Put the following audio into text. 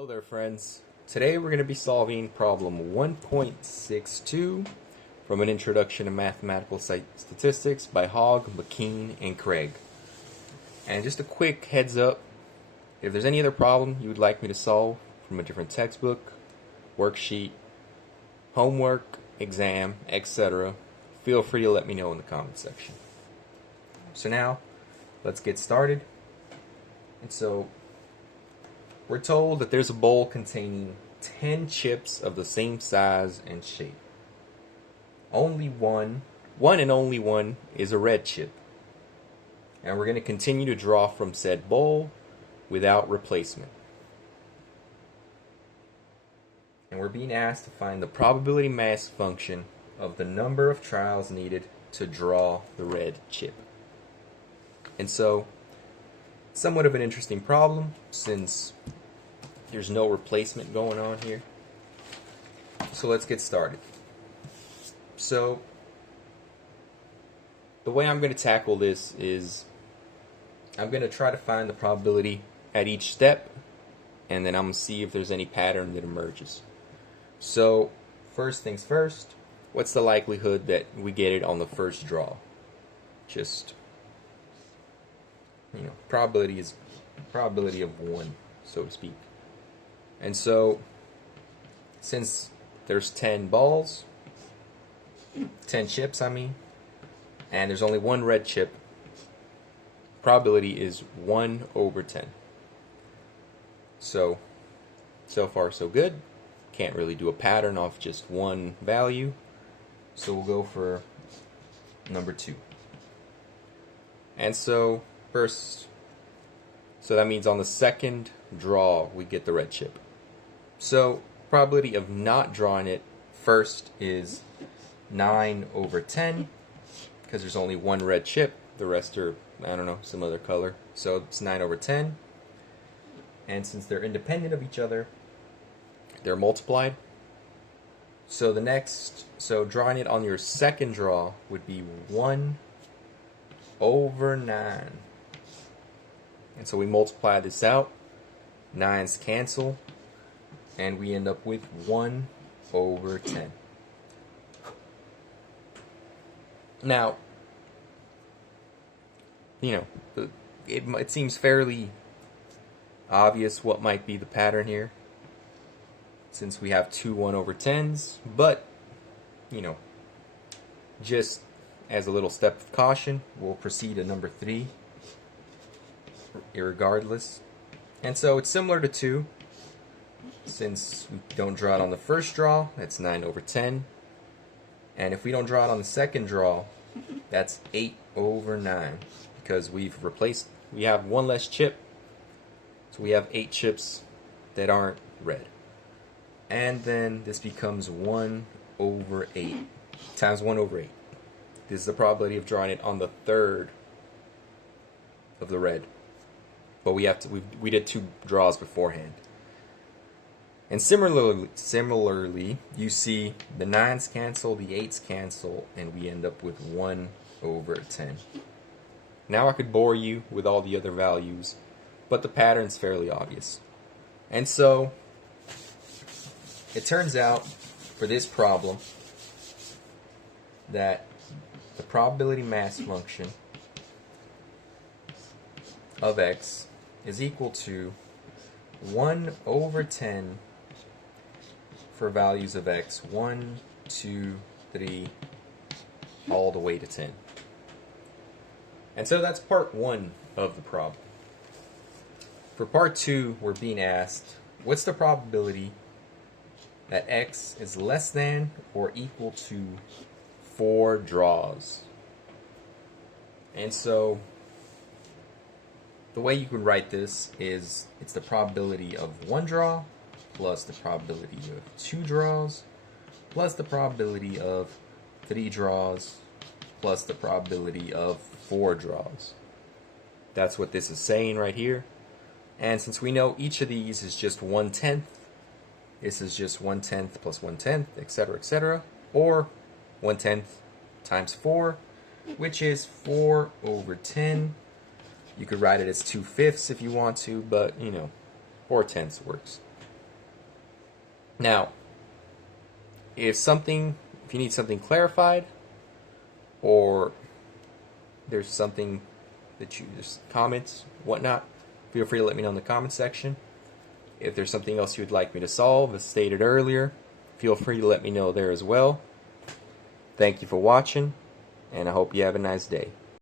Hello there, friends. Today we're going to be solving problem 1.62 from an Introduction to Mathematical Statistics by Hogg, McKean, and Craig. And just a quick heads up, if there's any other problem you would like me to solve from a different textbook, worksheet, homework, exam, etc., feel free to let me know in the comment section. So now, let's get started. And so, we're told that there's a bowl containing 10 chips of the same size and shape. Only one and only one, is a red chip. And we're going to continue to draw from said bowl without replacement. And we're being asked to find the probability mass function of the number of trials needed to draw the red chip. And so, somewhat of an interesting problem since there's no replacement going on here. So let's get started. So the way I'm going to tackle this is I'm going to try to find the probability at each step, and then I'm going to see if there's any pattern that emerges. So first things first, what's the likelihood that we get it on the first draw? Just, probability of 1, so to speak. And so, since there's 10 balls, 10 chips, and there's only one red chip, probability is 1 over 10. So far so good. Can't really do a pattern off just one value. So we'll go for number 2. And so, so that means on the second draw, we get the red chip. So, probability of not drawing it first is 9 over 10, because there's only one red chip. The rest are, some other color. So it's 9 over 10. And since they're independent of each other, they're multiplied. So drawing it on your second draw would be 1 over 9. And so we multiply this out. 9's cancel. And we end up with 1 over 10. Now, it seems fairly obvious what might be the pattern here, since we have two 1 over 10s, but, just as a little step of caution, we'll proceed to number 3, irregardless. And so it's similar to 2. Since we don't draw it on the first draw, that's 9 over 10. And if we don't draw it on the second draw, that's 8 over 9. Because we have one less chip. So we have 8 chips that aren't red. And then this becomes 1 over 8 times 1 over 8. This is the probability of drawing it on the third of the red. But we did 2 draws beforehand. And similarly, you see the 9's cancel, the 8's cancel, and we end up with 1 over 10. Now I could bore you with all the other values, but the pattern's fairly obvious. And so, it turns out, for this problem, that the probability mass function of x is equal to 1 over 10 for values of x, 1, 2, 3, all the way to 10. And so that's part 1 of the problem. For part 2, we're being asked, what's the probability that x is less than or equal to 4 draws? And so, the way you can write this is, it's the probability of 1 draw, plus the probability of 2 draws, plus the probability of 3 draws, plus the probability of 4 draws. That's what this is saying right here. And since we know each of these is just 1/10, this is just 1/10 plus 1/10, etc., or 1/10 times 4, which is 4 over 10. You could write it as 2/5 if you want to, but 4/10 works. Now, if you need something clarified, or there's something that just comments, whatnot, feel free to let me know in the comment section. If there's something else you would like me to solve, as stated earlier, feel free to let me know there as well. Thank you for watching, and I hope you have a nice day.